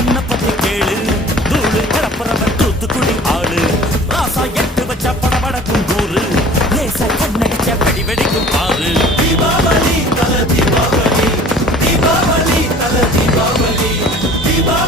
என்ன பத்தி கேளு தூளு கிளப்புறவன் தூத்துக்குடி ஆளு ராசா எட்டு வச்ச படபடக்கும் கூறு லேசா கண்ணடிச்ச வெடி வெடிக்கும்